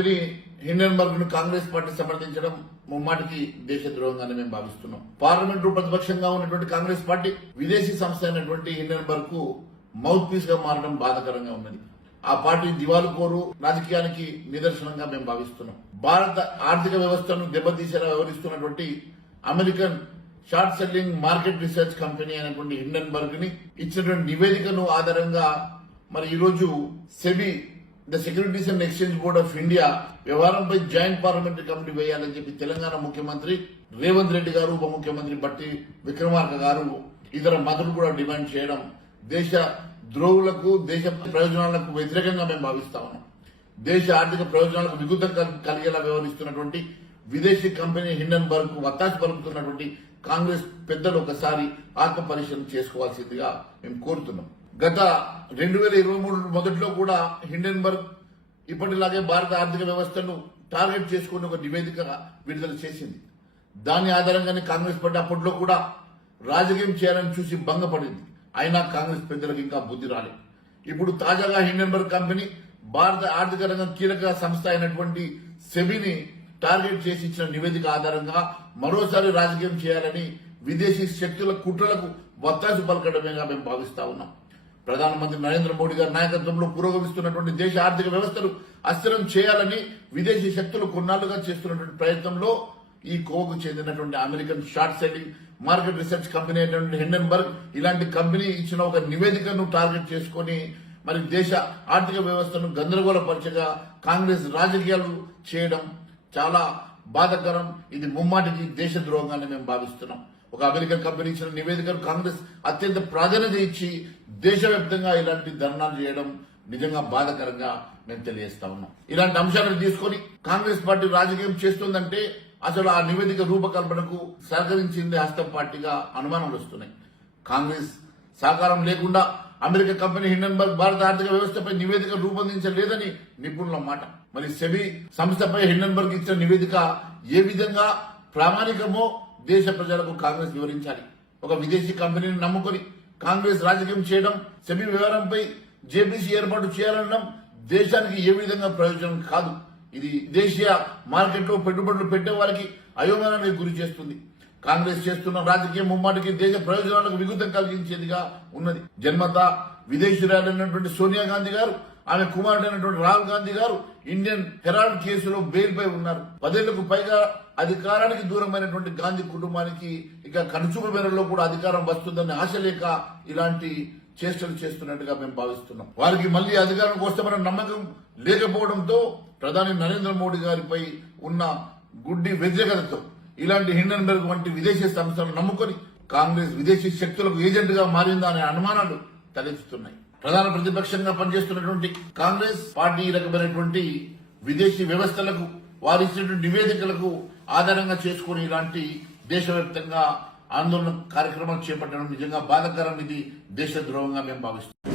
Company Hindenburg ను Congress party సమర్థించడం ముమ్మాటికి దేశద్రోహంగానే మేము భావిస్తున్నాం. పార్లమెంట్ ప్రతిపక్షంగా ఉన్నటువంటి కాంగ్రెస్ పార్టీ విదేశీ సంస్థ అయినటువంటి హిండెన్బర్గ్ కు మౌత్ పీస్ గా మారడం బాధాకరంగా ఉన్నది. ఆ పార్టీ దివాలుకోరు రాజకీయానికి నిదర్శనంగా మేము భావిస్తున్నాం. భారత ఆర్థిక వ్యవస్థను దెబ్బతీసేలా వ్యవహరిస్తున్నటువంటి American short selling market research company అయినటువంటి హిండెన్బర్గ్ ని ఇచ్చినటువంటి నివేదికను ఆధారంగా మరి ఈరోజు SEBI the Securities and Exchange Board of India వ్యవహారంపై జాయింట్ పార్లమెంటరీ కమిటీ వేయాలని చెప్పి తెలంగాణ ముఖ్యమంత్రి రేవంత్ రెడ్డి గారు, ఉప ముఖ్యమంత్రి బట్టి విక్రమార్క గారు, ఇతర మంత్రులు కూడా డిమాండ్ చేయడం దేశ ద్రోహులకు, దేశ ప్రయోజనాలకు వ్యతిరేకంగా మేము భావిస్తా ఉన్నాం. దేశ ఆర్థిక ప్రయోజనాలకు విఘాతం కలిగేలా వ్యవహరిస్తున్నటువంటి విదేశీ కంపెనీ హిండెన్బర్గ్ కు వత్తాసు పలుకుతున్నటువంటి కాంగ్రెస్ పెద్దలు ఒకసారి ఆత్మ పరిశీలన చేసుకోవాల్సిందిగా మేము కోరుతున్నాం. గత 2023 మొదట్లో కూడా హిండెన్బర్గ్ ఇప్పటిలాగే భారత ఆర్థిక వ్యవస్థను టార్గెట్ చేసుకుని ఒక నివేదిక విడుదల చేసింది. దాని ఆధారంగానే కాంగ్రెస్ పార్టీ అప్పట్లో కూడా రాజకీయం చేయాలని చూసి భంగపడింది. అయినా కాంగ్రెస్ పెద్దలకు ఇంకా బుద్ధి రాలేదు. ఇప్పుడు తాజాగా హిండెన్బర్గ్ కంపెనీ భారత ఆర్థిక రంగం కీలక సంస్థ అయినటువంటి సెబీని టార్గెట్ చేసి ఇచ్చిన నివేదిక ఆధారంగా మరోసారి రాజకీయం చేయాలని విదేశీ శక్తుల కుట్రలకు వత్తాసు పలకడమేగా మేము భావిస్తా ఉన్నాం. ప్రధానమంత్రి నరేంద్ర మోడీ గారి నాయకత్వంలో పురోగమిస్తున్నటువంటి దేశ ఆర్థిక వ్యవస్థను అస్థిరం చేయాలని విదేశీ శక్తులు కొన్నాళ్లుగా చేస్తున్నటువంటి ప్రయత్నంలో ఈ కోవకు చెందినటువంటి American short selling market research company అయినటువంటి హిండెన్బర్గ్ ఇలాంటి కంపెనీ ఇచ్చిన ఒక నివేదికను టార్గెట్ చేసుకుని మరి దేశ ఆర్థిక వ్యవస్థను గందరగోళపరచగా కాంగ్రెస్ రాజకీయాలు చేయడం చాలా బాధాకరం. ఇది ముమ్మాటికి దేశద్రోహంగానే మేము భావిస్తున్నాం. ఒక అమెరికన్ కంపెనీ ఇచ్చిన నివేదికను కాంగ్రెస్ అత్యంత ప్రాధాన్యత ఇచ్చి దేశవ్యాప్తంగా ఇలాంటి ధర్నాలు చేయడం నిజంగా బాధాకరంగా మేము తెలియజేస్తా ఉన్నాం. ఇలాంటి అంశాలను తీసుకుని కాంగ్రెస్ పార్టీ రాజకీయం చేస్తుందంటే అసలు ఆ నివేదిక రూపకల్పనకు సహకరించింది హస్తం పార్టీగా అనుమానాలు వస్తున్నాయి. కాంగ్రెస్ సహకారం లేకుండా అమెరికా కంపెనీ హిండెన్బర్గ్ భారత ఆర్థిక వ్యవస్థపై నివేదిక రూపొందించలేదని నిపుణుల మాట. మరి సెబీ సంస్థపై హిండెన్బర్గ్ ఇచ్చిన నివేదిక ఏ విధంగా ప్రామాణికమో దేశ ప్రజలకు కాంగ్రెస్ వివరించాలి. ఒక విదేశీ కంపెనీని నమ్ముకుని కాంగ్రెస్ రాజకీయం చేయడం, సెబీ వ్యవహారంపై జేపీసీ ఏర్పాటు చేయాలనడం దేశానికి ఏ విధంగా ప్రయోజనం కాదు. ఇది దేశీయ మార్కెట్లో పెట్టుబడులు పెట్టే వారికి అయోమయానికి గురి చేస్తుంది. కాంగ్రెస్ చేస్తున్న రాజకీయం ముమ్మాటికి దేశ ప్రయోజనాలకు విఘాతం కలిగించేదిగా ఉన్నది. జన్మత విదేశీయురాలైనటువంటి సోనియా గాంధీ గారు, ఆమె కుమారుడైనటువంటి రాహుల్ గాంధీ గారు ఇండియన్ హెరాల్డ్ కేసులో బెయిల్ పై ఉన్నారు. 10 ఏళ్లకు పైగా అధికారానికి దూరమైనటువంటి గాంధీ కుటుంబానికి ఇక కనుచూపు మేరలో కూడా అధికారం వస్తుందని ఆశ లేక ఇలాంటి చేష్టలు చేస్తున్నట్టుగా మేము భావిస్తున్నాం. వారికి మళ్లీ అధికారంకి వస్తామన్న నమ్మకం లేకపోవడంతో ప్రధాని నరేంద్ర మోడీ గారిపై ఉన్న గుడ్డి వ్యతిరేకతతో ఇలాంటి హిండెన్బర్గ్ వంటి విదేశీ సంస్థలను నమ్ముకొని కాంగ్రెస్ విదేశీ శక్తులకు ఏజెంట్ గా మారిందా అనే అనుమానాలు తలెత్తుతున్నాయి. ప్రధాన ప్రతిపక్షంగా పనిచేస్తున్నటువంటి కాంగ్రెస్ పార్టీ ఈ రకమైనటువంటి విదేశీ వ్యవస్థలకు వారు ఇచ్చినటువంటి నివేదికలకు ఆధారంగా చేసుకుని ఇలాంటి దేశవ్యాప్తంగా ఆందోళన కార్యక్రమాలు చేపట్టడం నిజంగా బాధాకరం. ఇది దేశద్రోహంగా మేము భావిస్తున్నాం.